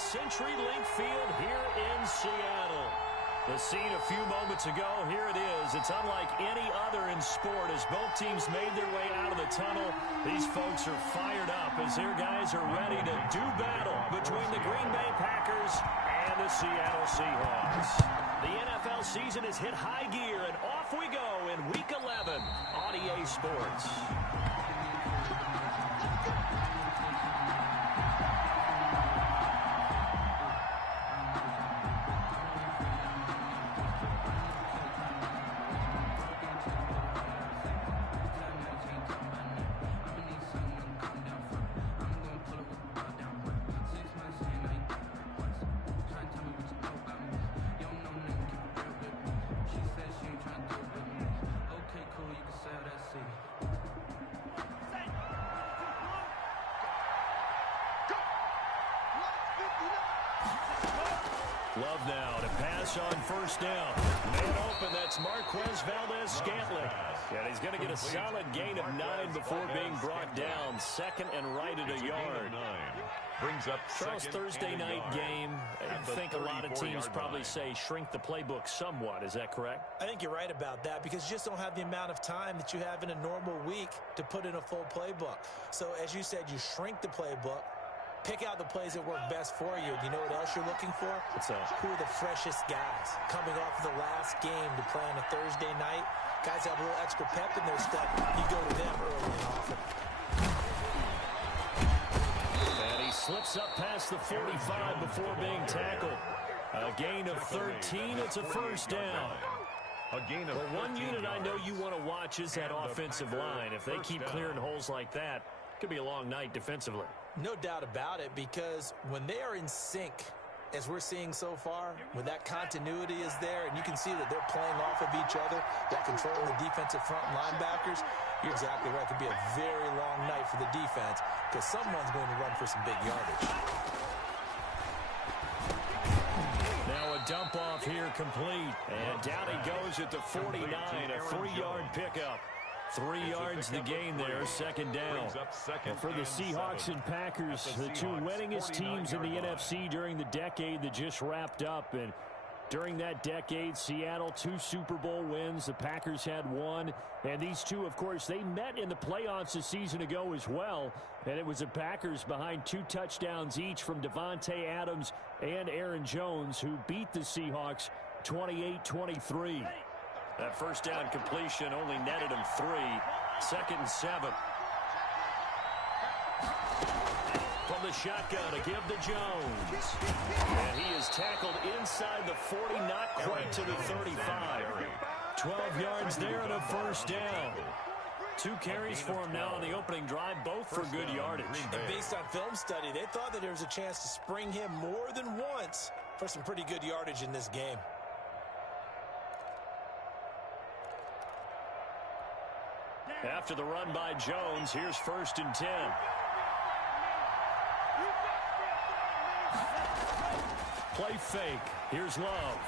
CenturyLink Field here in Seattle. The scene a few moments ago, here it is. It's unlike any other in sport as both teams made their way out of the tunnel. These folks are fired up as their guys are ready to do battle between the Green Bay Packers and the Seattle Seahawks. The NFL season has hit high gear, and off we go in Week 11 on EA Sports. Love now to pass on first down. Man open, that's Marquez Valdez-Scantling. And he's going to get a solid gain of 9 before being brought down. Second and right at a yard. Brings up Charles, Thursday night game. I think a lot of teams probably say shrink the playbook somewhat. Is that correct? I think you're right about that because you just don't have the amount of time that you have in a normal week to put in a full playbook. So as you said, you shrink the playbook. Pick out the plays that work best for you. You know what else you're looking for? What's that? Who are the freshest guys coming off of the last game to play on a Thursday night? Guys have a little extra pep in their step. You go to them early and often. And he slips up past the 45 before being tackled. A gain of 13. It's a first down. But one unit I know you want to watch is that offensive line. If they keep clearing holes like that, it could be a long night defensively. No doubt about it, because when they are in sync, as we're seeing so far, when that continuity is there, and you can see that they're playing off of each other, they're controlling the defensive front linebackers, you're exactly right. It could be a very long night for the defense because someone's going to run for some big yardage. Now a dump off here complete, and down he goes at the 49, a 3-yard pickup. 3 yards the gain there, second down. For the Seahawks and Packers, the two winningest teams in the NFC during the decade that just wrapped up. And during that decade, Seattle 2 Super Bowl wins. The Packers had 1. And these two, of course, they met in the playoffs a season ago as well. And it was the Packers behind 2 touchdowns each from Devontae Adams and Aaron Jones, who beat the Seahawks 28-23. That first down completion only netted him 3. Second and 7. From the shotgun to give to Jones. And he is tackled inside the 40, not quite to the 35. 12 yards there and a first down. 2 carries for him now on the opening drive, both for good yardage. And based on film study, they thought that there was a chance to spring him more than once for some pretty good yardage in this game. After the run by Jones, here's first and 10. Play fake. Here's Love.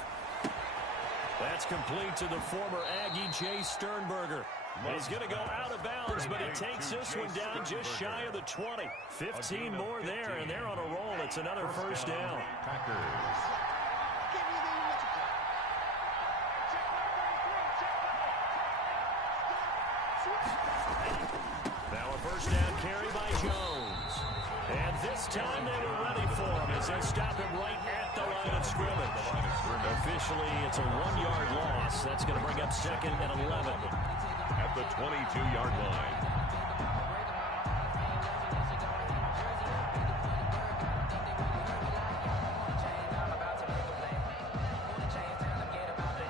That's complete to the former Aggie, Jay Sternberger. He's going to go out of bounds, but he takes this one down just shy of the 20. 15 more there, and they're on a roll. It's another first down. Now a first down carry by Jones. And this time they were ready for him as they stop him right at the line of scrimmage. Officially, it's a 1-yard loss. That's going to bring up second and 11. At the 22-yard line.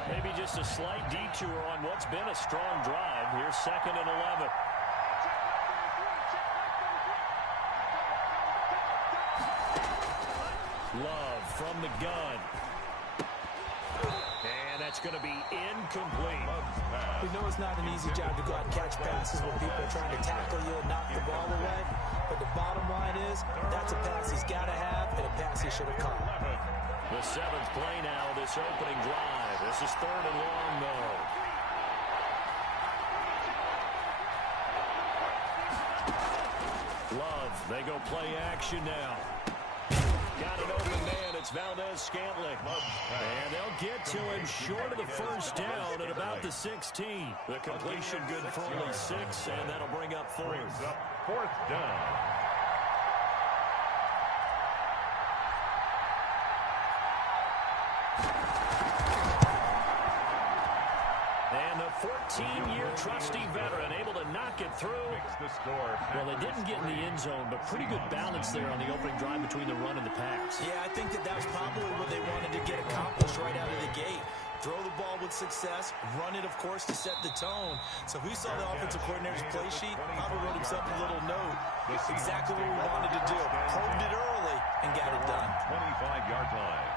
Maybe just a slight detour on what's been a strong drive. Here's second and 11. Love from the gun. And that's going to be incomplete. We know it's not an easy job to go out and catch passes when people are trying to tackle you and knock the ball away. But the bottom line is, that's a pass he's got to have and a pass he should have caught. The 7th play now, this opening drive. This is third and long, though. Love, they go play action now. Got it open It's Valdez-Scantling. And they'll get to him short of the first down at about the 16. The completion good for only 6, and that'll bring up fourth. Fourth down. And the 14-year trusty veteran able to knock it through. Well, they didn't get in the end zone, but pretty good balance there on the opening drive between the run and the pass. Yeah, I think that was probably what they wanted to get accomplished right out of the gate. Throw the ball with success, run it, of course, to set the tone. So we saw the offensive coordinator's play sheet, probably wrote himself a little note. Exactly what we wanted to do. Probed it early and got it done. 25-yard line.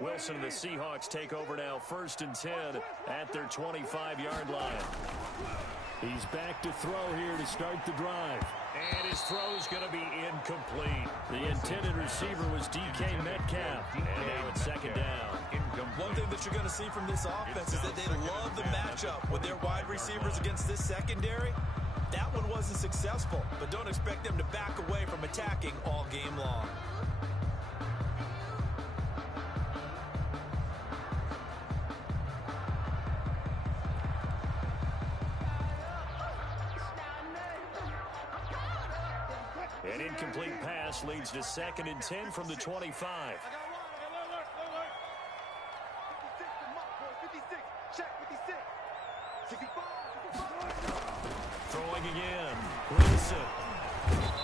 Wilson and the Seahawks take over now, 1st and 10 at their 25-yard line. He's back to throw here to start the drive. And his throw's going to be incomplete. The intended receiver was DK Metcalf. And now it's 2nd down. One thing that you're going to see from this offense is that they love the matchup with their wide receivers against this secondary. That one wasn't successful, but don't expect them to back away from attacking all game long. An incomplete pass leads to 2nd and 10 from the 25. Throwing again. Wilson.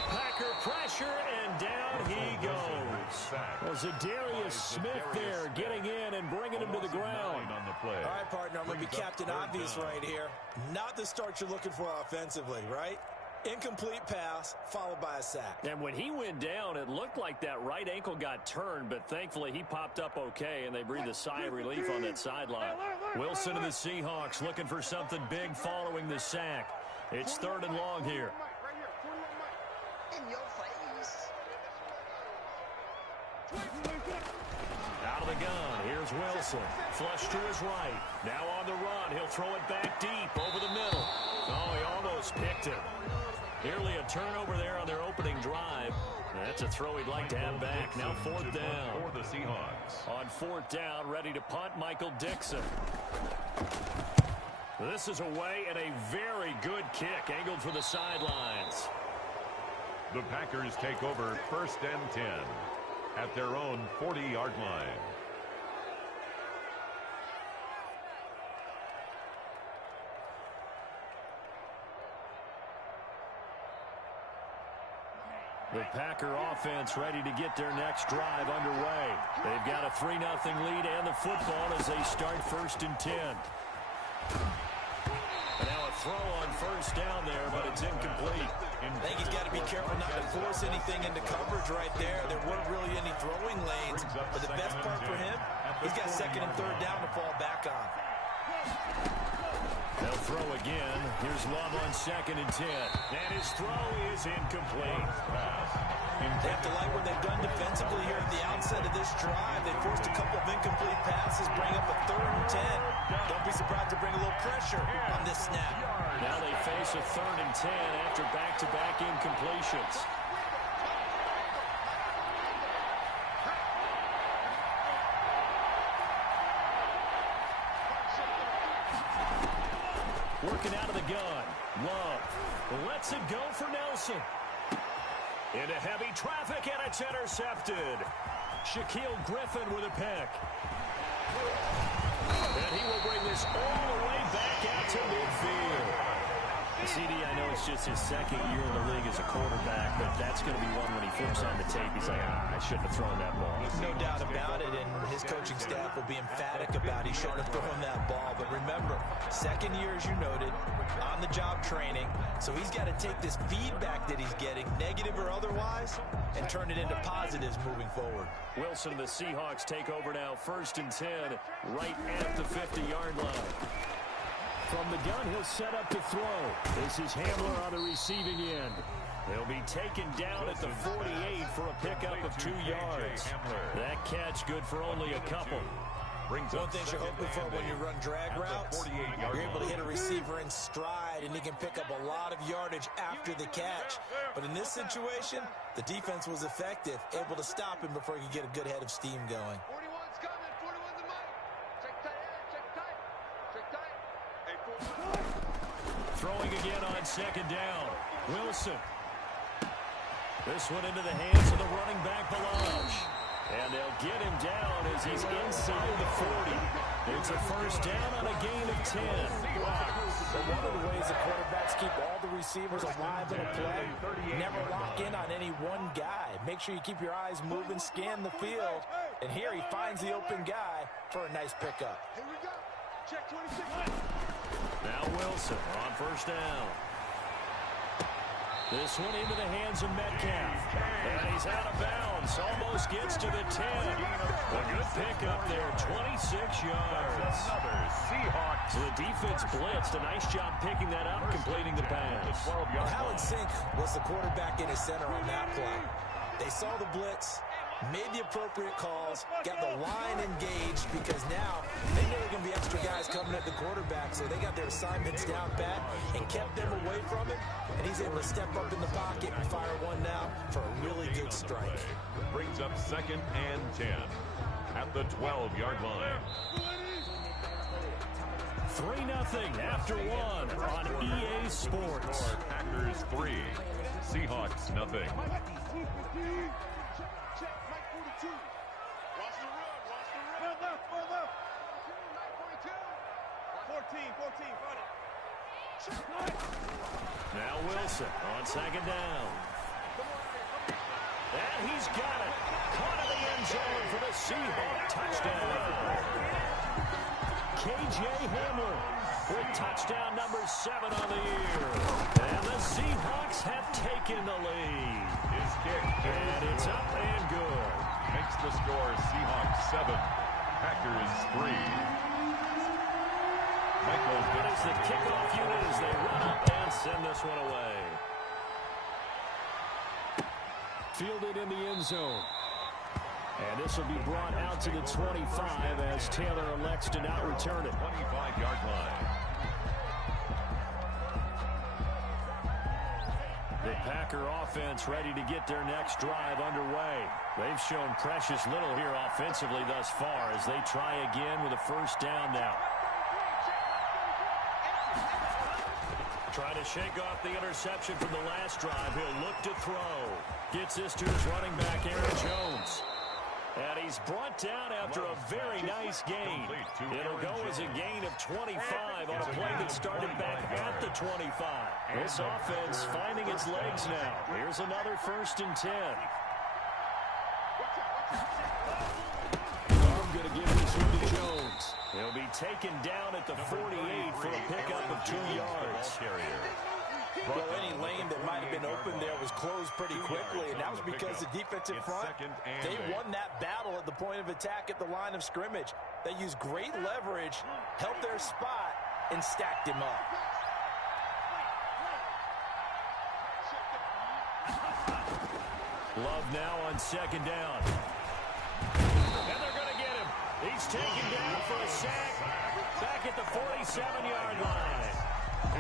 Packer pressure, and down he goes. Well, Zadarius Smith there getting in and bringing him to the ground. All right, partner, I'm going to be Captain Obvious right here. Not the start you're looking for offensively, right? Incomplete pass, followed by a sack. And when he went down, it looked like that right ankle got turned, but thankfully he popped up okay, and they breathed a sigh of relief on that sideline. Wilson and the Seahawks looking for something big following the sack. It's 3rd and long here. Out of the gun, here's Wilson. Flush to his right. Now on the run, he'll throw it back deep over the middle. Oh, he almost picked it. Nearly a turnover there on their opening drive. That's a throw he'd like to have back. Now 4th down. For the Seahawks. On 4th down, ready to punt, Michael Dixon. This is away and a very good kick angled for the sidelines. The Packers take over 1st and 10 at their own 40-yard line. The Packer offense ready to get their next drive underway. They've got a 3-0 lead and the football as they start 1st and 10. And now a throw on 1st down there, but it's incomplete. I think he's got to be careful not to force anything into coverage right there. There weren't really any throwing lanes, but the best part for him, he's got 2nd and 3rd down to fall back on. They'll throw again. Here's Love on 2nd and 10. And his throw is incomplete. They have to like what they've done defensively here at the outset of this drive. They forced a couple of incomplete passes, bring up a 3rd and 10. Don't be surprised to bring a little pressure on this snap. Now they face a 3rd and 10 after back-to-back incompletions. Working out of the gun. Love lets it go for Nelson. Into heavy traffic, and it's intercepted. Shaquille Griffin with a pick. And he will bring this all the way back out to midfield. CD, I know it's just his second year in the league as a quarterback, but that's going to be one when he flips on the tape. He's like, I shouldn't have thrown that ball. No doubt about it, and his coaching staff will be emphatic about he shouldn't have thrown that ball. But remember, second year, as you noted, on-the-job training, so he's got to take this feedback that he's getting, negative or otherwise, and turn it into positives moving forward. Wilson and the Seahawks take over now, 1st and 10, right at the 50-yard line. From the gun, he'll set up to throw. This is Hamler on the receiving end. He'll be taken down at the 48 for a pickup of 2 yards. That catch good for only a couple. One thing you're hoping for when you run drag routes, you're able to hit a receiver in stride, and he can pick up a lot of yardage after the catch. But in this situation, the defense was effective, able to stop him before he could get a good head of steam going. 41's coming. 41's the mic. Check tight. Check tight. Hey, 4-1. Throwing again on 2nd down. Wilson. This one into the hands of the running back, Balaj. And they'll get him down as he's inside the 40. It's a 1st down on a gain of 10. But one of the ways the quarterbacks keep all the receivers alive in a play, never lock in on any one guy. Make sure you keep your eyes moving, scan the field. And here he finds the open guy for a nice pickup. Here we go. Check 26. Now Wilson on 1st down. This one into the hands of Metcalf. And he's out of bounds. Almost gets to the 10. A good pickup there. 26 yards. Seahawks. So the defense blitzed. A nice job picking that up, completing the pass. Well, how in sync was the quarterback in his center on that play? They saw the blitz, made the appropriate calls, got the line engaged, because now they know there are going to be extra guys coming at the quarterback, so they got their assignments down pat and kept them away from him, and he's able to step up in the pocket and fire one now for a really good strike. Brings up 2nd and 10 at the 12-yard line. 3-0 after one on EA Sports. Packers 3, Seahawks nothing. Check, Mike 42. Watch the run. Run left. 14, front it. Check. Now Wilson on 2nd down. And he's got it. Caught in the end zone for the Seahawks touchdown. KJ Hamler with touchdown number 7 on the year. And the Seahawks have taken the lead. His kick. And it's up and good. Makes the score Seahawks 7, Packers 3. That is the kickoff unit as they run up and send this one away. Fielded in the end zone. And this will be brought out to the 25 as Taylor elects to not return it. 25-yard line. The Packer offense ready to get their next drive underway. They've shown precious little here offensively thus far as they try again with a 1st down now. Trying to shake off the interception from the last drive. He'll look to throw. Gets this to his running back, Aaron Jones. And he's brought down after a very nice gain. It'll go as a gain of 25 on a play that started back at the 25. This offense finding its legs now. Here's another 1st and 10. I'm going to give this one to Jones. He'll be taken down at the 48 for a pickup of 2 yards. Well, any lane that might have been open there was closed pretty quickly, and that was because the defensive front, they won that battle at the point of attack at the line of scrimmage. They used great leverage, held their spot, and stacked him up. Love now on 2nd down. And they're going to get him. He's taken down for a sack back at the 47-yard line.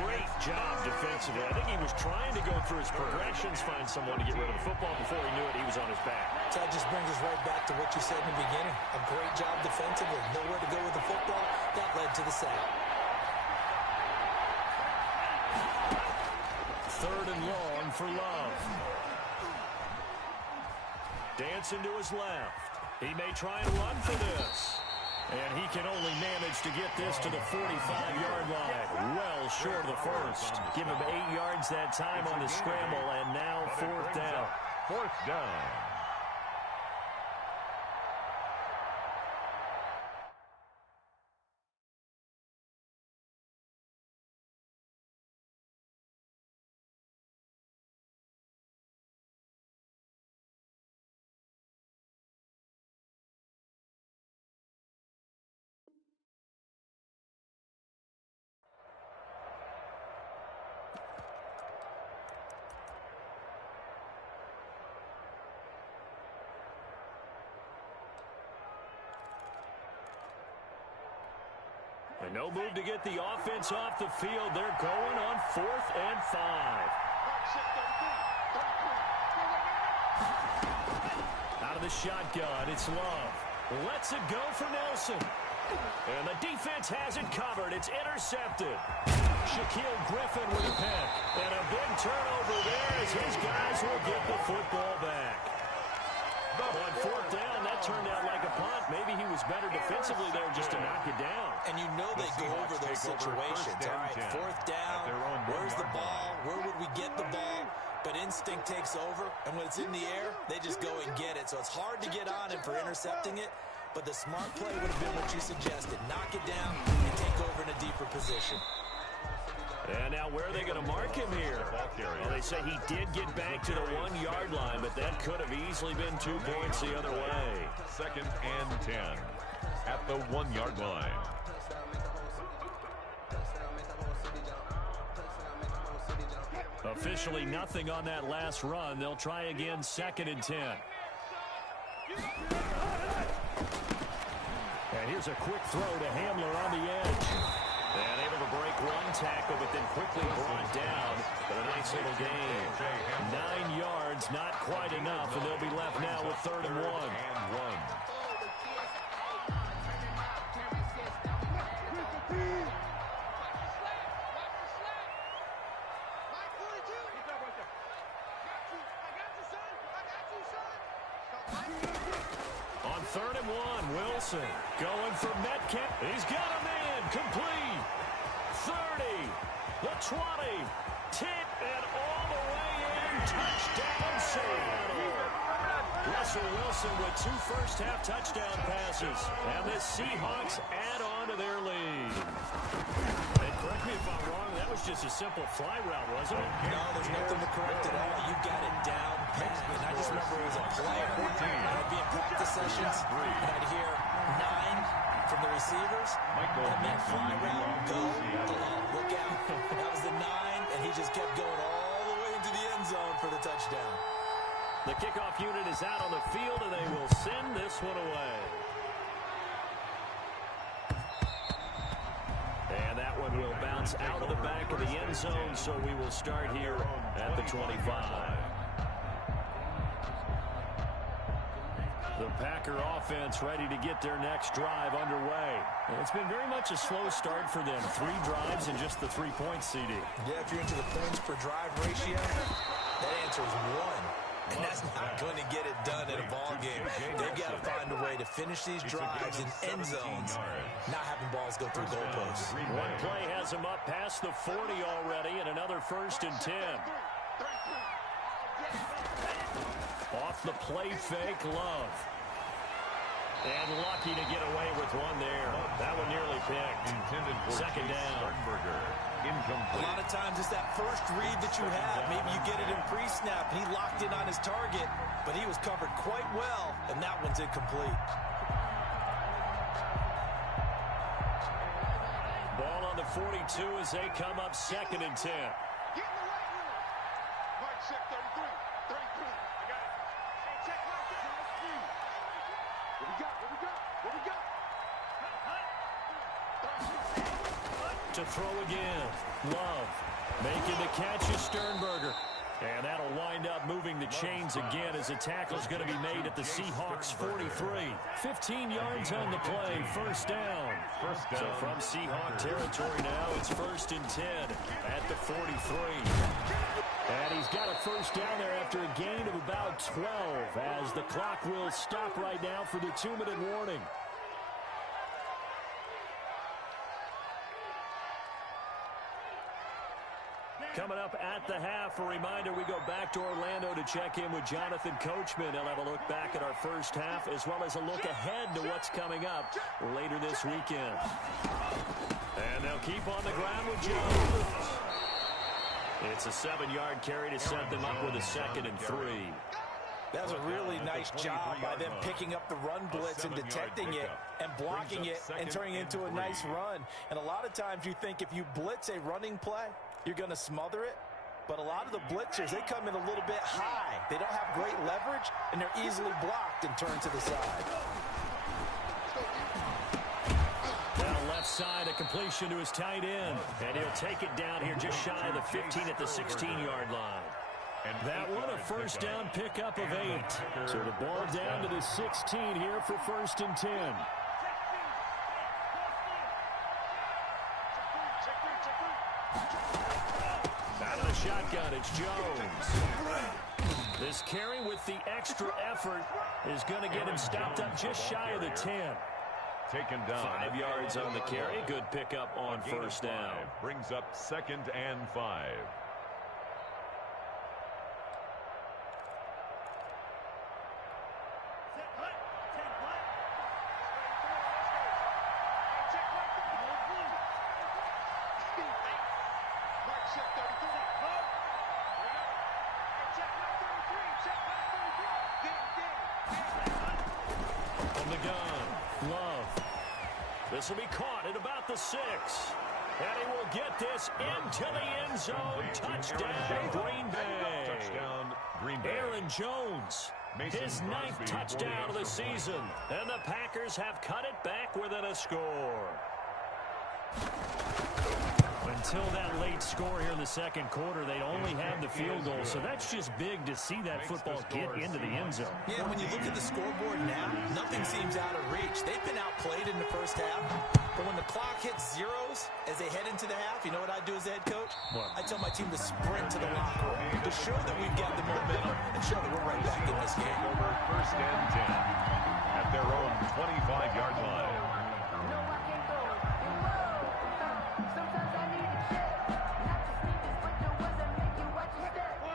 Great job defensively. I think he was trying to go through his progressions, find someone to get rid of the football. Before he knew it, he was on his back. That just brings us right back to what you said in the beginning. A great job defensively. Nowhere to go with the football. That led to the sack. 3rd and long for Love. Dancing to his left. He may try and run for this. And he can only manage to get this to the 45-yard line. Well short of the first. Give him 8 yards that time on the scramble, and now 4th down. 4th down. And no move to get the offense off the field. They're going on 4th and 5. Out of the shotgun, it's Love. Lets it go for Nelson. And the defense has it covered. It's intercepted. Shaquille Griffin with a pick. And a big turnover there as his guys will get the football back. On 4th down, that turned out like a punt. Maybe he was better defensively there just to knock it down. And you know they go over those situations. All right, 4th down, where's the ball? Where would we get the ball? But instinct takes over, and when it's in the air, they just go and get it. So it's hard to get on him for intercepting it, but the smart play would have been what you suggested. Knock it down and take over in a deeper position. And now where are they going to mark him here? Well, they say he did get back to the 1-yard line, but that could have easily been 2 points the other way. 2nd and 10 at the 1-yard line. Officially nothing on that last run. They'll try again 2nd and 10. And here's a quick throw to Hamler on the edge. And able to break one tackle, but then quickly brought down. But a nice little gain. 9 yards, not quite enough, and they'll be left now with 3rd and 1. On 3rd and 1, Wilson going for Metcalf. He's got a man complete. 30, the 20, tip, and all the way in. Touchdown, Seattle. Russell Wilson with 2 first-half touchdown passes. And the Seahawks add on to their lead. And correct me if I'm wrong, that was just a simple fly route, wasn't it? No, there's nothing to correct at all. You got it down pat. And I just remember as a player, I'd be in practice sessions, and I'd hear 9 from the receivers. That meant fly route, go, look out. That was the 9, and he just kept going all the way into the end zone for the touchdown. The kickoff unit is out on the field, and they will send this one away. And that one will bounce out of the back of the end zone, so we will start here at the 25. The Packer offense ready to get their next drive underway. It's been very much a slow start for them. 3 drives and just the 3 points, CD. Yeah, if you're into the points per drive ratio, that answer is 1. And that's not going to get it done in a ball game. They've got to find a way to finish these drives in end zones, not having balls go through goalposts. One play has him up past the 40 already, and another 1st and 10. Off the play fake, Love. And lucky to get away with one there. That one nearly picked. 2nd down. A lot of times it's that first read that you have. Maybe you get it in pre-snap, and he locked in on his target, but he was covered quite well, and that one's incomplete. Ball on the 42 as they come up 2nd and 10. Get in the right room. Mark check 33. 33. I got it. Hey, check right there. What we got? What we got? What we got? To throw again. Love making the catch is Sternberger. And that'll wind up moving the chains again as the tackle's going to be made at the Seahawks 43. 15 yards on the play, 1st down. So from Seahawk territory now, it's 1st and 10 at the 43. And he's got a 1st down there after a gain of about 12 as the clock will stop right now for the 2-minute warning. Coming up at the half, a reminder, we go back to Orlando to check in with Jonathan Coachman. He'll have a look back at our first half as well as a look ahead to what's coming up later this weekend. And they'll keep on the ground with Jones. It's a 7-yard carry to set them up with a 2nd and 3. That was a really nice job by them picking up the run blitz and detecting it and blocking it and turning it into a nice run. And a lot of times you think if you blitz a running play, you're going to smother it. But a lot of the blitzers, they come in a little bit high. They don't have great leverage, and they're easily blocked and turned to the side. Down left side, a completion to his tight end. And he'll take it down here just shy of the 15 at the 16-yard line. And that one a first down pickup of 8. So the ball down to the 16 here for 1st and 10. Out of the shotgun, it's Jones. This carry with the extra effort is going to get him stopped up just shy of the 10. Taken down. 5 yards on the carry. Good pickup on first down. Brings up 2nd and 5. This will be caught at about the 6. And he will get this into the end zone. Touchdown, Green Bay. Touchdown, Green Bay. Aaron Jones, his 9th touchdown of the season. And the Packers have cut it back within a score. Until that late score here in the 2nd quarter, they'd only have the field goal. So that's just big to see that football get into the end zone. Yeah, when you look at the scoreboard now, nothing seems out of reach. They've been outplayed in the first half. But when the clock hits zeros as they head into the half, you know what I do as the head coach? What? I tell my team to sprint to the locker room to show that we've got the momentum and show that we're right back in this game. Over 1st and 10 at their own 25-yard line.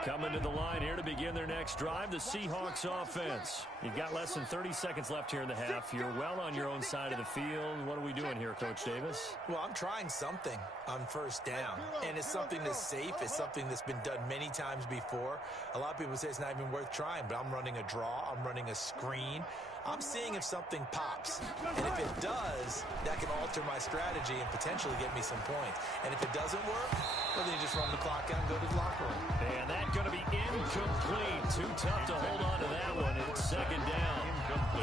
Coming to the line here to begin their next drive, the Seahawks offense. You've got less than 30 seconds left here in the half. You're well on your own side of the field. What are we doing here, Coach Davis? Well, I'm trying something on first down, and it's something that's safe. It's something that's been done many times before. A lot of people say it's not even worth trying, but I'm running a draw. I'm running a screen. I'm seeing if something pops. And if it does, that can alter my strategy and potentially get me some points. And if it doesn't work, well, then you just run the clock out and go to the locker room. And that's going to be incomplete. Too tough to hold on to that one. It's 2nd down.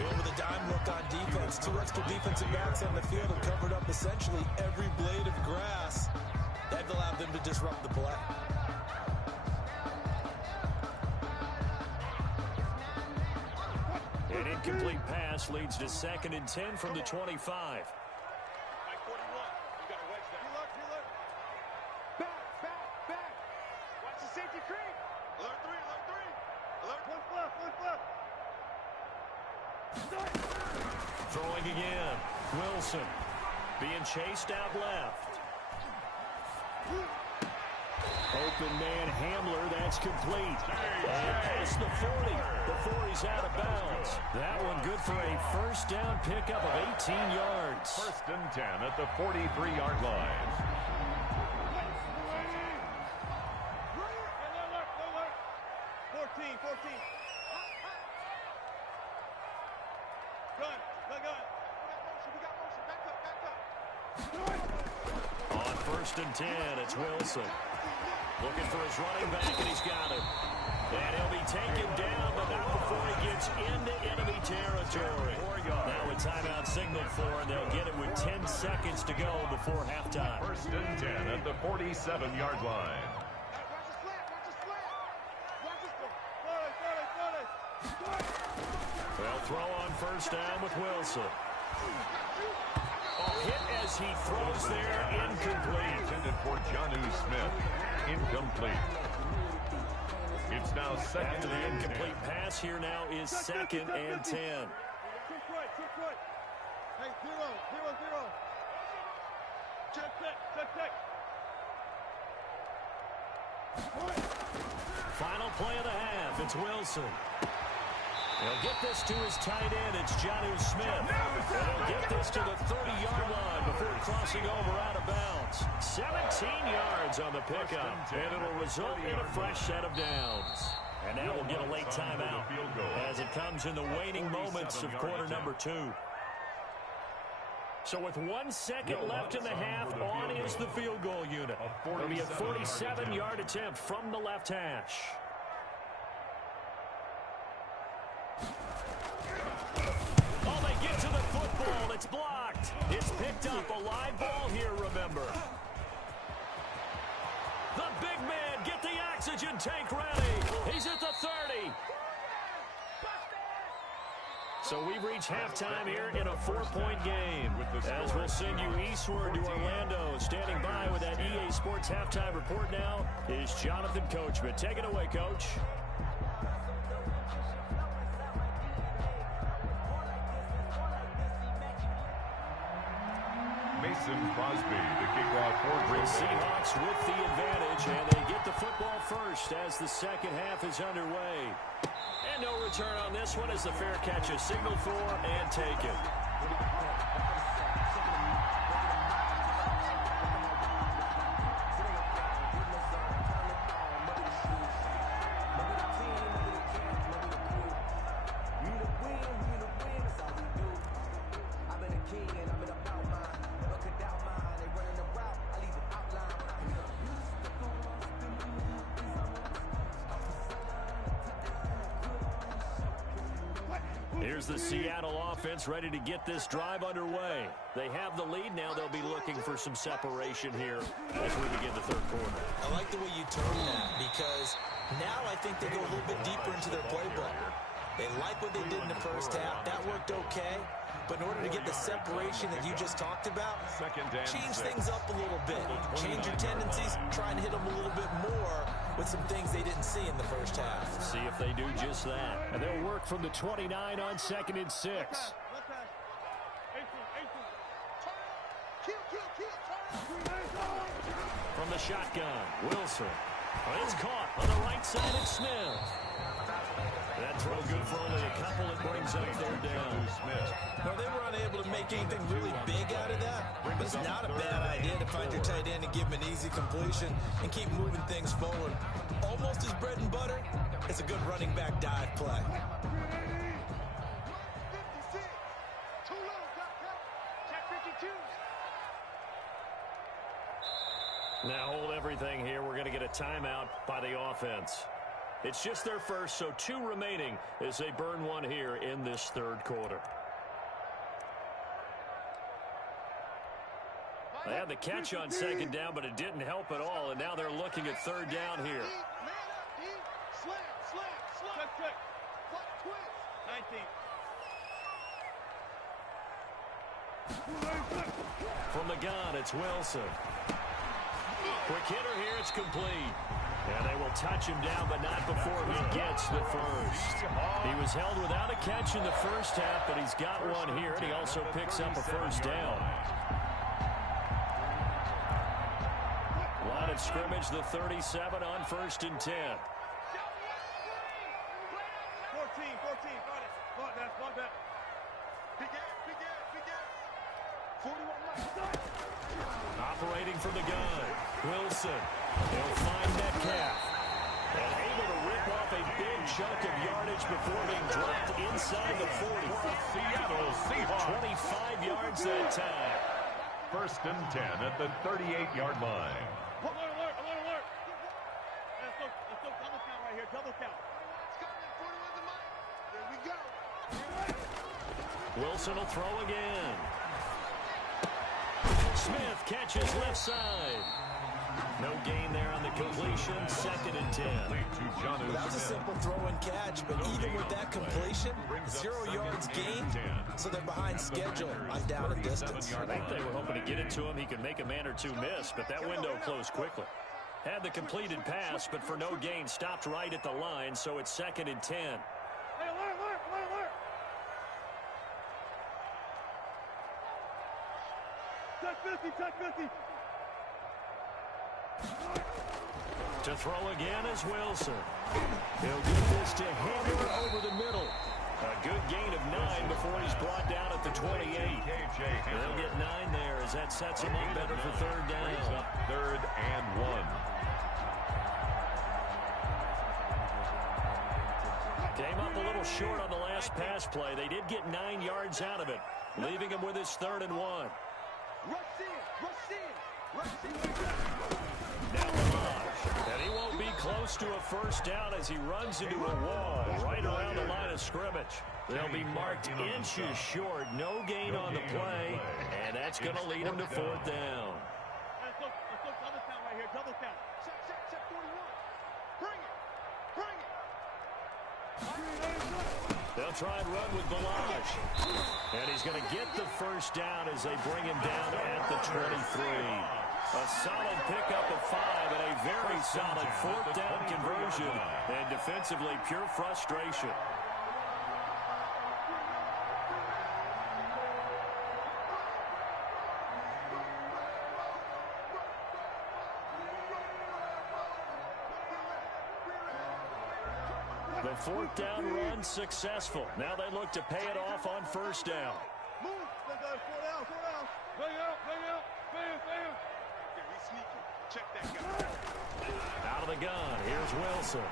Over the dime look on defense. 2 extra defensive backs on the field have covered up essentially every blade of grass. That allowed them to disrupt the play. An incomplete pass leads to 2nd and 10 from the 25. Watch the safety creep. Alert 3, alert 3. Alert 1 left, 1 left. Throwing again. Wilson being chased out left. Open man Hamler, that's complete. And past the 40. The 40's out of bounds. That one good for a first down pickup of 18 yards. 1st and 10 at the 43-yard line. Alert. 14. Gun. We got motion. Back up. On 1st and 10, it's Wilson. Looking for his running back, and he's got him. And he'll be taken down, but not before he gets into enemy territory. Now a timeout signaled for, and they'll get it with 10 seconds to go before halftime. 1st and 10 at the 47-yard line. They'll throw on first down with Wilson. Hit as he throws there, incomplete. Intended for Jonnu Smith. Incomplete. It's now 2nd. After the incomplete pass, here now is 2nd and 10. Hey, 0. Check. Final play of the half. It's Wilson. He'll get this to his tight end. It's Jonnu Smith. And he'll get this to the 30-yard line before crossing over out of bounds. 17 yards on the pickup. And it'll result in a fresh set of downs. And now we'll get a late timeout as it comes in the waning moments of quarter number 2. So with 1 second left in the half, on is the field goal unit. It'll be a 47-yard attempt from the left hash. Oh, they get to the football. It's blocked. It's picked up. A live ball here, remember. The big man, get the oxygen tank ready. He's at the 30. So we've reached halftime here in a 4-point game. As we'll send you eastward to Orlando. Standing by with that EA Sports halftime report now is Jonathan Coachman. Take it away, Coach. Mason Crosby, the kickoff for Green The Bay. Seahawks with the advantage, and they get the football first as the second half is underway. And no return on this one as the fair catch is signaled for and taken. Here's the Seattle offense ready to get this drive underway. They have the lead. Now they'll be looking for some separation here as we begin the third quarter. I like the way you turn that because now I think they go a little bit deeper into their playbook. They like what they did in the first half. That worked okay. But in order to get the separation that you just talked about, change things up a little bit. Change your tendencies, try and hit them a little bit more with some things they didn't see in the first half. See if they do just that. And they'll work from the 29 on 2nd and 6. From the shotgun, Wilson. It's caught on the right side of Smith. That throw good for only a couple. It brings up third down. Well, they were unable to make anything really big out of that, but it's not a bad idea to find your tight end and give him an easy completion and keep moving things forward. Almost his bread and butter. It's a good running back dive play. Now hold everything here. We're going to get a timeout by the offense. It's just their first, so 2 remaining as they burn one here in this third quarter. They had the catch on 2nd down, but it didn't help at all, and now they're looking at 3rd down here. From the gun, it's Wilson. Quick hitter here, it's complete. And they will touch him down, but not before he gets the first. He was held without a catch in the first half, but he's got one here, and he also picks up a first down. Line of scrimmage, the 37 on 1st and 10. 14. Operating from the gun, Wilson. He'll find Metcalf. And able to rip off a big chunk of yardage before being dropped inside the 40. Seattle Seahawks. 25 yards that time. 1st and 10 at the 38-yard line. Alert. Let's go double count right here. Double count. There we go. Wilson will throw again. Smith catches left side. No gain there on the completion. 2nd and 10. That was a simple throw and catch, but even with that completion, 0 yards gained, so they're behind schedule on down and distance. I think they were hoping to get it to him. He could make a man or two miss, but that window closed quickly. Had the completed pass, but for no gain, stopped right at the line, so it's 2nd and 10. Hey, alert. Touch 50. To throw again is Wilson. He'll get this to Hammer over the middle. A good gain of 9 before he's brought down at the 28. They'll get 9 there as that sets him up better for third down. Third and 1. Came up a little short on the last pass play. They did get 9 yards out of it, leaving him with his 3rd and 1. Now Balaj, and he won't be close to a first down as he runs into a wall right around the line of scrimmage. They'll be marked inches short, no gain on the play, and that's going to lead him to 4th down. Let's go double count right here, double count. Set 41. Bring it. They'll try and run with Balaj, and he's going to get the first down as they bring him down at the 23. A solid pickup of 5 and a very solid 4th down conversion. And defensively, pure frustration. The 4th down run successful. Now they look to pay it off on first down. Move. Let's go. Slow down. Bring out. Bam. He's sneaky. Check that guy. Out of the gun. Here's Wilson.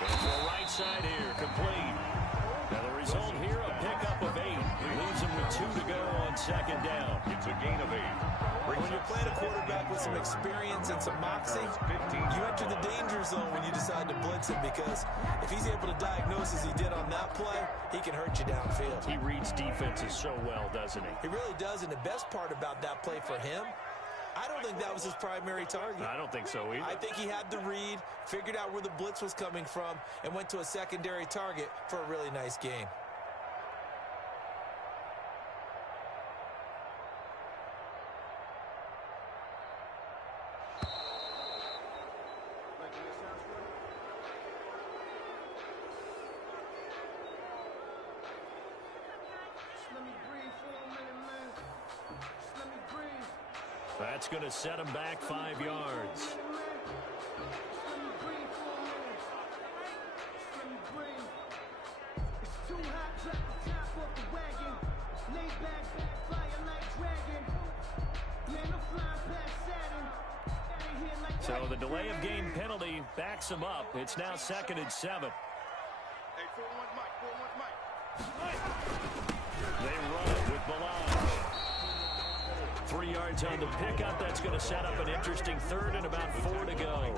Going to the right side here. Complete. Now the result here, a pickup of 8. Leaves him with 2 to go on second down. It's a gain of 8. When you're playing a quarterback with some experience and some moxie, you enter the danger zone when you decide to blitz him, because if he's able to diagnose as he did on that play, he can hurt you downfield. He reads defenses so well, doesn't he? He really does, and the best part about that play for him, I don't think that was his primary target. I don't think so either. I think he had the read, figured out where the blitz was coming from, and went to a secondary target for a really nice game. That's going to set him back 5 yards. So the delay of game penalty backs him up. It's now 2nd and 7. Hey, 4-1 Mike. They run it with Balaj. 3 yards on the pickup. That's going to set up an interesting 3rd and about 4 to go.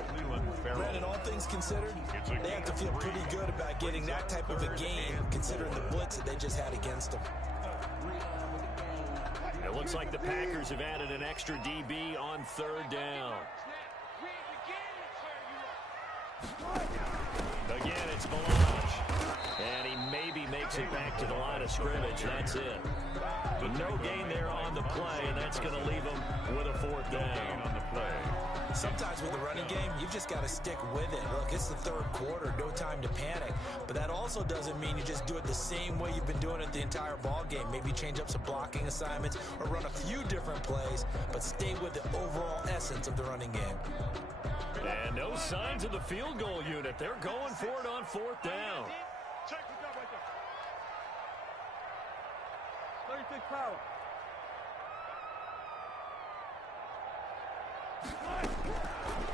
Granted, all things considered, they have to feel pretty good about getting that type of a gain, considering the blitz that they just had against them. It looks like the Packers have added an extra DB on 3rd down. Again, it's Balaj. And he maybe makes it back to the line of scrimmage. That's it. But no gain there on the play, and that's going to leave him with a 4th down on the play. Sometimes with the running game, you've just got to stick with it. Look, it's the 3rd quarter, no time to panic. But that also doesn't mean you just do it the same way you've been doing it the entire ball game. Maybe change up some blocking assignments or run a few different plays, but stay with the overall essence of the running game. And no signs of the field goal unit. They're going for it on 4th down. Check the job right there. 36 power.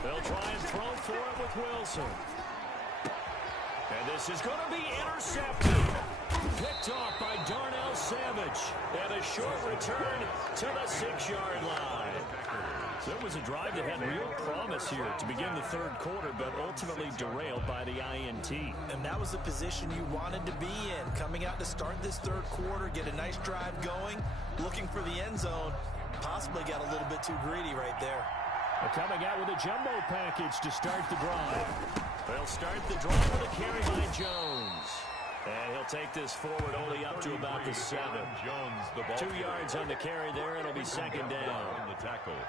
They'll try and throw for it with Wilson. And this is going to be intercepted. Picked off by Darnell Savage. And a short return to the 6-yard line. So it was a drive that had real promise here to begin the 3rd quarter, but ultimately derailed by the INT. And that was the position you wanted to be in. Coming out to start this 3rd quarter, get a nice drive going, looking for the end zone. Possibly got a little bit too greedy right there. They're coming out with a jumbo package to start the drive. They'll start the drive with a carry by Jones. And he'll take this forward only up to about the 7. 2 yards on the carry there. It'll be 2nd down.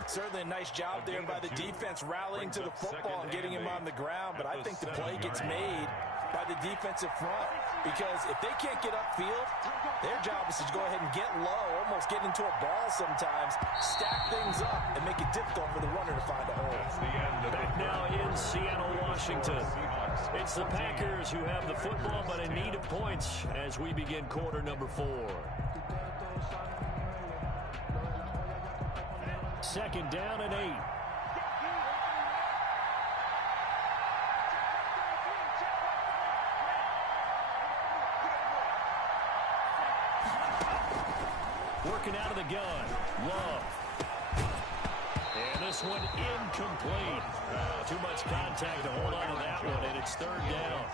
Certainly a nice job there by the defense rallying to the football and getting him on the ground. But I think the play gets made by the defensive front, because if they can't get upfield, their job is to go ahead and get low, almost get into a ball sometimes, stack things up, and make it difficult for the runner to find a hole. Back now in Seattle, Washington. It's the Packers who have the football, but in need of points as we begin quarter number 4. Second down and 8. Working out of the gun. Love. And this one incomplete. Too much contact to hold on to that one, and it's third down.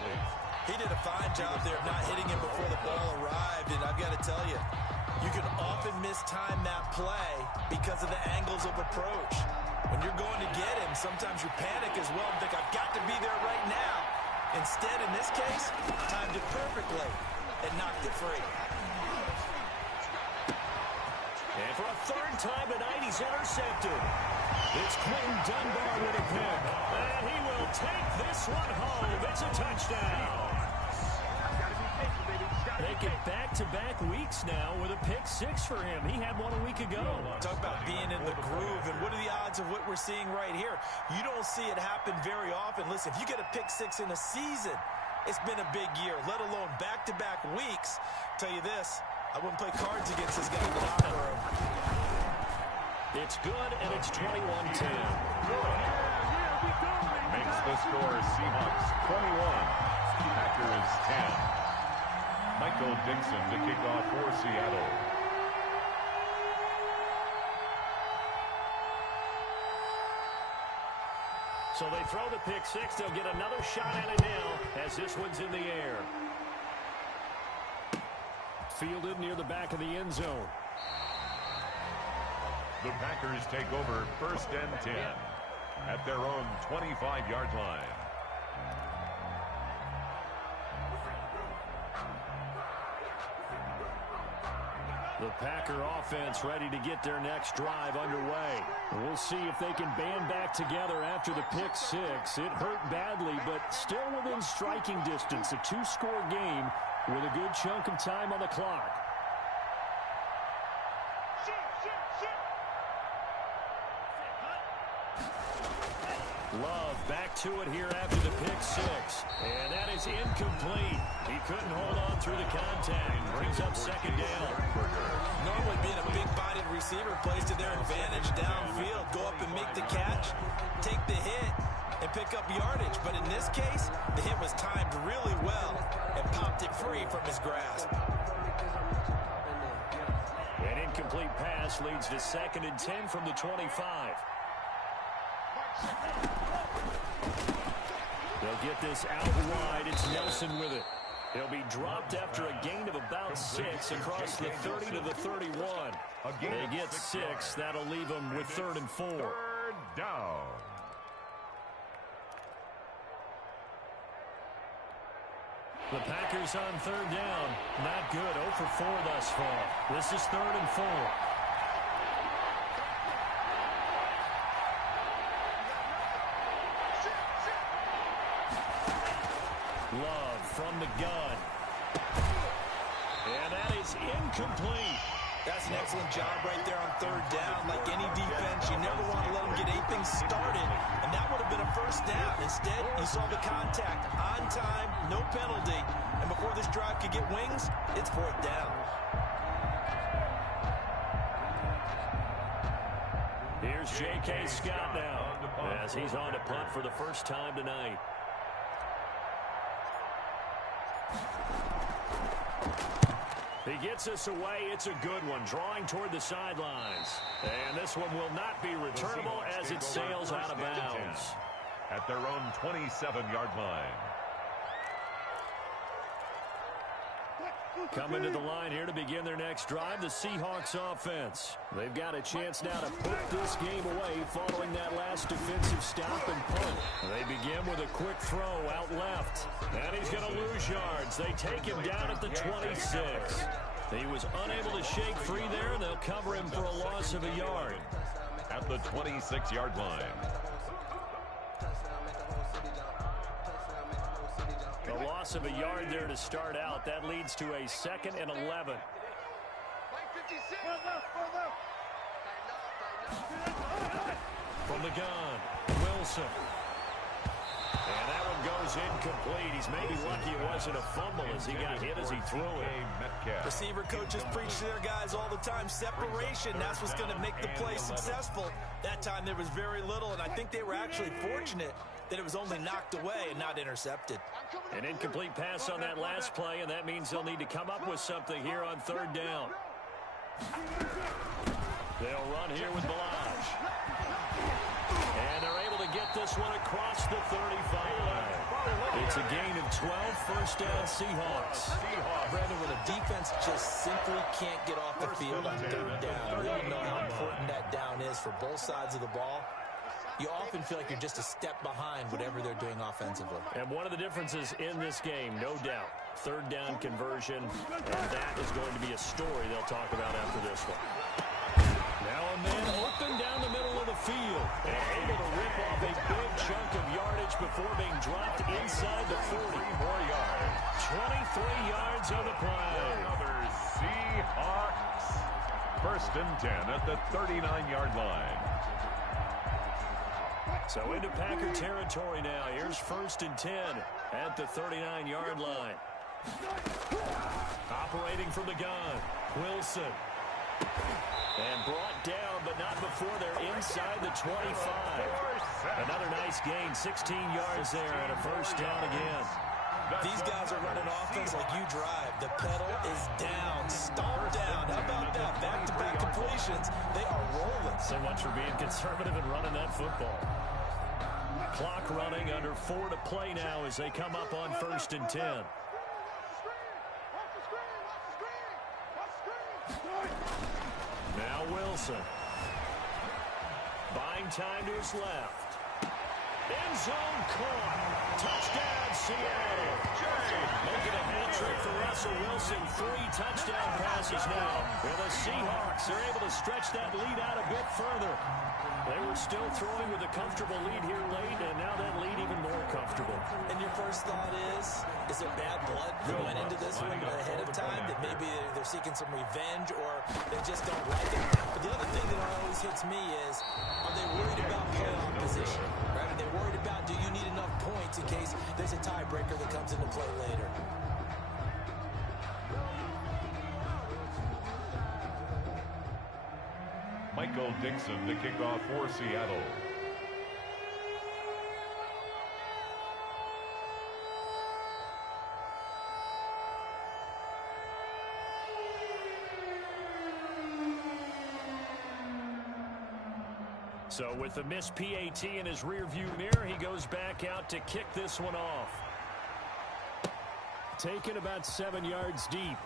He did a fine job there of not hitting him before the ball arrived, and I've got to tell you, you can often mistime that play because of the angles of approach. When you're going to get him, sometimes you panic as well and think, I've got to be there right now. Instead, in this case, timed it perfectly and knocked it free. And for a third time tonight, he's intercepted. It's Quentin Dunbar with a pick. And he will take this one home. It's a touchdown. Make it back-to-back weeks now with a pick 6 for him. He had one a week ago. Talk about being in the groove, and what are the odds of what we're seeing right here? You don't see it happen very often. Listen, if you get a pick 6 in a season, it's been a big year, let alone back-to-back weeks. Tell you this, I wouldn't play cards against this guy in the locker room. It's good, and it's 21-10. Makes the score Seahawks 21, Packers 10. Michael Dixon to kick off for Seattle. So they throw the pick 6. They'll get another shot at it now as this one's in the air. Fielded near the back of the end zone. The Packers take over first and 10 at their own 25-yard line. The Packer offense ready to get their next drive underway. We'll see if they can band back together after the pick 6. It hurt badly, but still within striking distance. A 2-score game with a good chunk of time on the clock. Love back to it here after the pick 6. And that is incomplete. He couldn't hold on through the contact. Brings up second down. Normally being a big-bodied receiver plays to their advantage downfield. Go up and make the catch, take the hit, and pick up yardage. But in this case, the hit was timed really well and popped it free from his grasp. An incomplete pass leads to second and 10 from the 25. They'll get this out wide. It's Nelson with it. He'll be dropped after a gain of about 6 across the 30 to the 31. They get 6. That'll leave them with 3rd and 4. Third down. The Packers on 3rd down. Not good. 0 for 4 thus far. This is 3rd and 4. Love from the gun. And that is incomplete. That's an excellent job right there on 3rd down. Like any defense, you never want to let them get anything started. And that would have been a first down. Instead, you saw the contact on time, no penalty. And before this drive could get wings, it's 4th down. Here's J.K. Scott now as he's on to punt for the first time tonight. He gets us away. It's a good one. Drawing toward the sidelines. And this one will not be returnable as it sails out of bounds. At their own 27-yard line. Coming to the line here to begin their next drive, the Seahawks offense. They've got a chance now to put this game away following that last defensive stop and punt. They begin with a quick throw out left. And he's going to lose yards. They take him down at the 26. He was unable to shake free there. They'll cover him for a loss of a yard. At the 26-yard line. The loss loss of a yard there to start out. That leads to a 2nd and 11. From the gun, Wilson. And that one goes incomplete. He's maybe lucky it wasn't a fumble as he got hit as he threw it. Receiver coaches preach to their guys all the time. Separation, that's what's going to make the play successful. That time there was very little, and I think they were actually fortunate that it was only knocked away and not intercepted. An incomplete pass on that last play, and that means they'll need to come up with something here on 3rd down. They'll run here with Balaj. And they're able to get this one across the 35. It's a gain of 12, 1st down Seahawks. Brandon, when a defense just simply can't get off the field on 3rd down, we all know how important that down is for both sides of the ball. You often feel like you're just a step behind whatever they're doing offensively. And one of the differences in this game, no doubt, 3rd down conversion, and that is going to be a story they'll talk about after this one. Now a man open down the middle of the field and able to rip off a big chunk of yardage before being dropped inside the 40. 3 more yards. 23 yards on the play. Another Seahawks. 1st and 10 at the 39-yard line. So into Packer territory now. Here's 1st and 10 at the 39-yard line. Operating from the gun, Wilson. And brought down, but not before they're inside the 25. Another nice gain, 16 yards there, and a 1st down again. These guys are running offense like you drive. The pedal is down, stomp down. How about that? Back-to-back completions. They are rolling. So much for being conservative and running that football. Clock running, under 4 to play now as they come up on 1st and 10. Now Wilson. Buying time to his left. End zone caught. Touchdown, Seattle. Making a hat trick for Russell Wilson. 3 touchdown passes now. And the Seahawks are able to stretch that lead out a bit further. They were still throwing with a comfortable lead here late, and now that lead even more comfortable. And your first thought is there bad blood that went into this one ahead of time, that maybe they're seeking some revenge or they just don't like it? But the other thing that always hits me is, are they worried about playoff position? Right? Are they worried about, do you need enough points in case there's a tiebreaker that comes into play later? Michael Dixon to kick off for Seattle. So with the missed PAT in his rearview mirror, he goes back out to kick this one off. Taken about 7 yards deep.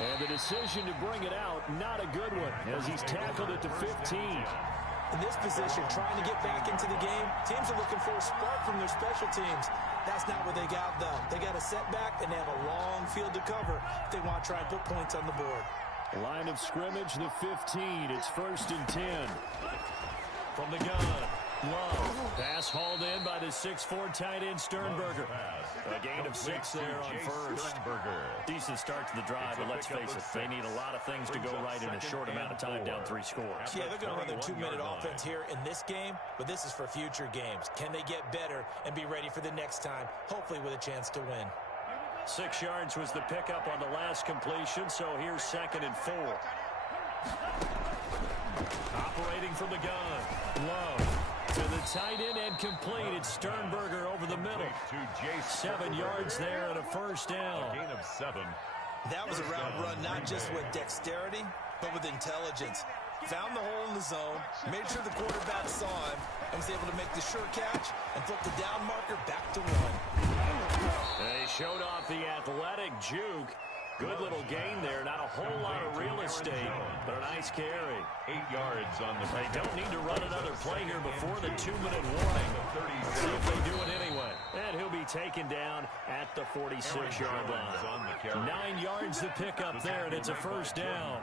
And the decision to bring it out, not a good one, as he's tackled it to 15. In this position, trying to get back into the game, teams are looking for a spark from their special teams. That's not what they got, though. They got a setback, and they have a long field to cover if they want to try and put points on the board. Line of scrimmage, the 15. It's 1st and 10. From the gun, Love. Pass hauled in by the 6'4" tight end Sternberger. A gain of 6 there on 1st. Decent start to the drive, but let's face it, they need a lot of things to go right in a short amount of time, down 3 scores. Yeah, they're going to run their 2-minute offense here in this game, but this is for future games. Can they get better and be ready for the next time, hopefully with a chance to win? 6 yards was the pickup on the last completion, so here's 2nd and 4. Operating from the gun, Love. To the tight end and complete. It's Sternberger over the middle. 7 yards there and a 1st down. Gain of 7. That was a route run, not just with dexterity, but with intelligence. Found the hole in the zone, made sure the quarterback saw him, and was able to make the sure catch and flip the down marker back to 1. They showed off the athletic juke. Good little gain there. Not a whole lot of real estate, but a nice carry. 8 yards on the play. They don't need to run another play here before the 2-minute warning. Let's see if they do it anyway. And he'll be taken down at the 46-yard line. 9 yards to pick up there, and it's a 1st down.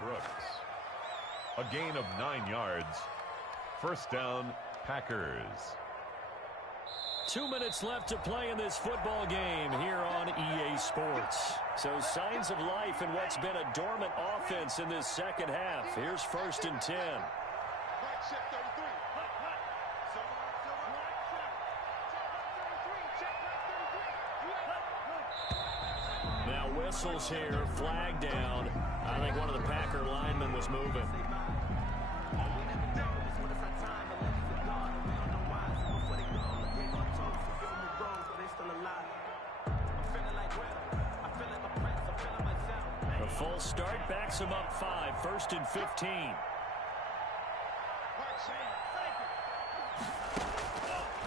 A gain of 9 yards. 1st down, Packers. 2 minutes left to play in this football game here on EA Sports. So signs of life in what's been a dormant offense in this second half. Here's 1st and 10. Now whistles here, flag down. I think one of the Packer linemen was moving. A full start backs him up 5, 1st and 15.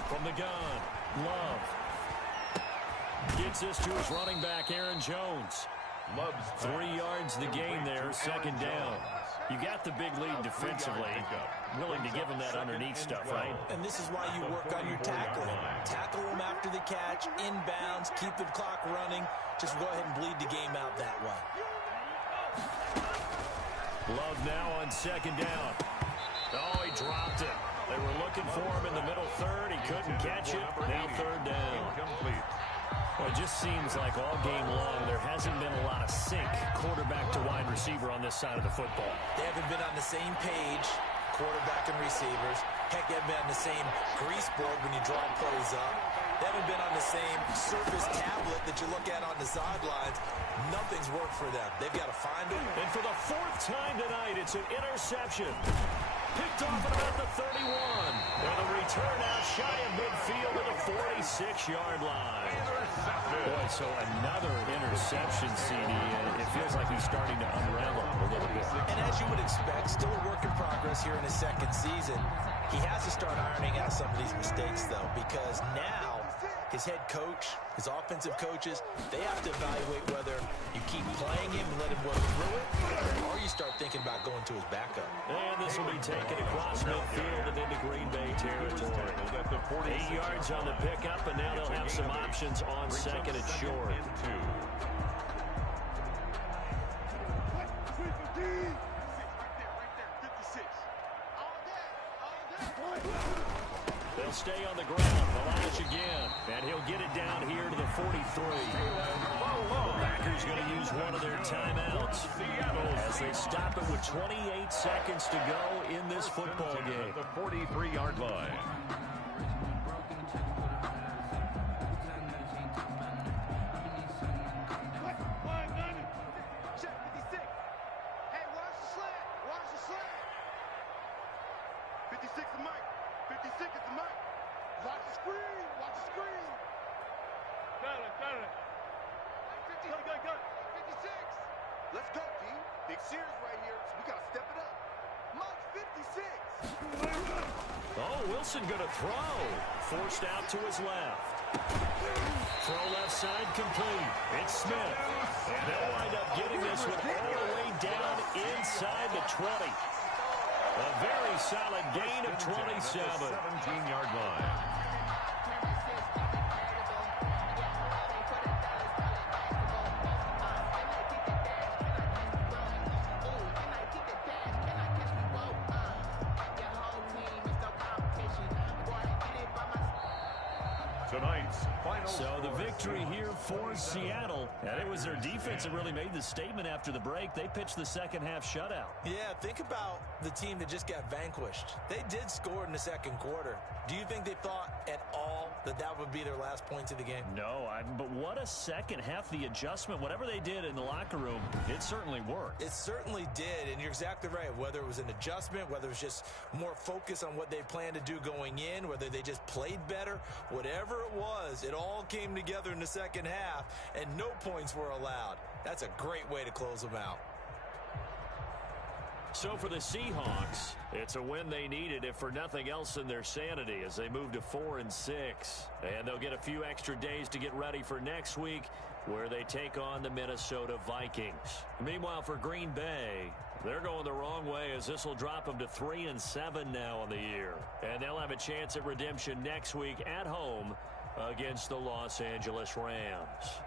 From the gun, Love. Gets this to his running back, Aaron Jones. 3 yards the gain there, 2nd down. You got the big lead defensively. Willing to give him that underneath stuff, right? And this is why you work on your tackling. Tackle them after the catch, inbounds, keep the clock running. Just go ahead and bleed the game out that way. Love now on 2nd down. Oh, he dropped it. They were looking for him in the middle third. He couldn't catch it. Now 3rd down. Well, it just seems like all game long there hasn't been a lot of sync quarterback to wide receiver on this side of the football. They haven't been on the same page, quarterback and receivers. Heck, they haven't been on the same grease board when you draw plays up. They haven't been on the same surface tablet that you look at on the sidelines. Nothing's worked for them. They've got to find it. And for the 4th time tonight, it's an interception. Picked off at about the 31. And the return out shy of midfield to the 46-yard line. Boy, so another interception, CD, and it feels like he's starting to unravel a little bit. And as you would expect, still a work in progress here in his 2nd season. He has to start ironing out some of these mistakes, though, because now his head coach, his offensive coaches, they have to evaluate whether you keep playing him and let him work through it, or you start thinking about going to his backup. And this will be taken across midfield and into Green Bay territory. 8 yards on the pickup, and now they'll have some options on 2nd and short. They'll stay on the ground. Elijah again. And he'll get it down here to the 43. The Packers going to use one of their timeouts as they stop it with 28 seconds to go in this football game. The 43-yard line. Let's go, D. Big series right here, so we got to step it up. Mike's 56. Oh, Wilson going to throw. Forced out to his left. Throw left side complete. It's Smith. And they'll wind up getting this one all the way down inside the 20. A very solid gain of 27. 17-yard line. So the victory here for Seattle, and it was their defense that really made the statement after the break. They pitched the second half shutout. Yeah, think about the team that just got vanquished. They did score in the 2nd quarter. Do you think they thought at all that that would be their last points of the game? No, but what a second half. The adjustment, whatever they did in the locker room, it certainly worked. It certainly did, and you're exactly right. Whether it was an adjustment, whether it was just more focus on what they planned to do going in, whether they just played better, whatever it was, it all came together in the second half, and no points were allowed. That's a great way to close them out. So for the Seahawks, it's a win they needed, if for nothing else than their sanity, as they move to 4-6. And they'll get a few extra days to get ready for next week, where they take on the Minnesota Vikings. Meanwhile, for Green Bay, they're going the wrong way, as this will drop them to 3-7 now on the year. And they'll have a chance at redemption next week at home against the Los Angeles Rams.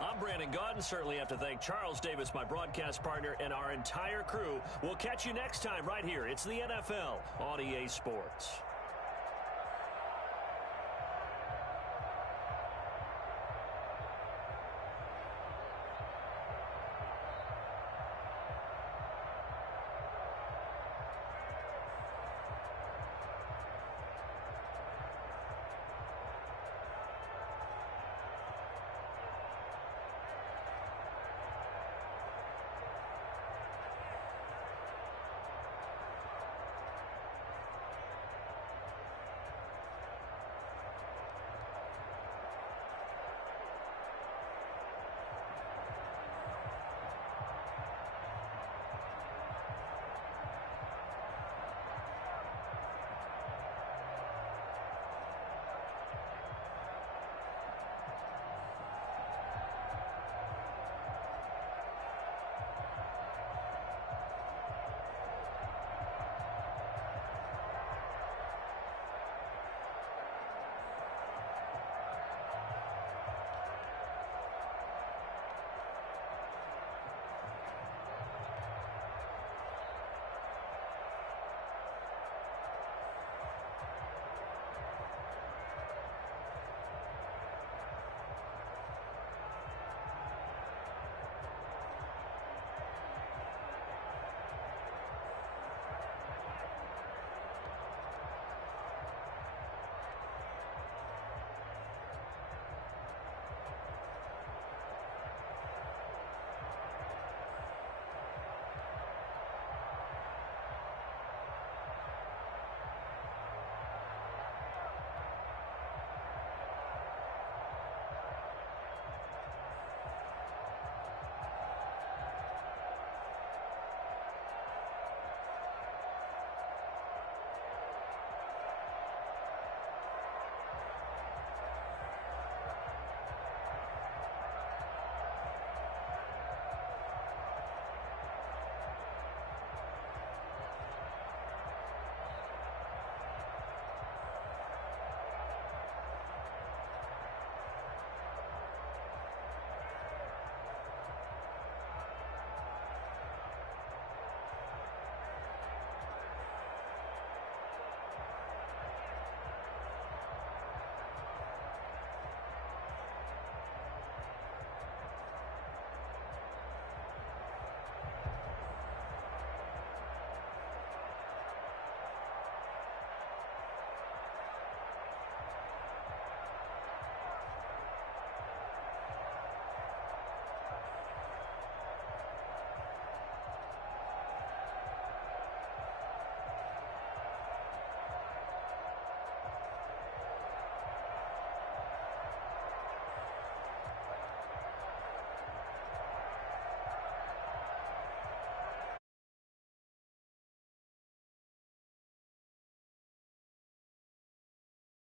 I'm Brandon Gaudin. Certainly have to thank Charles Davis, my broadcast partner, and our entire crew. We'll catch you next time right here. It's the NFL on EA Sports.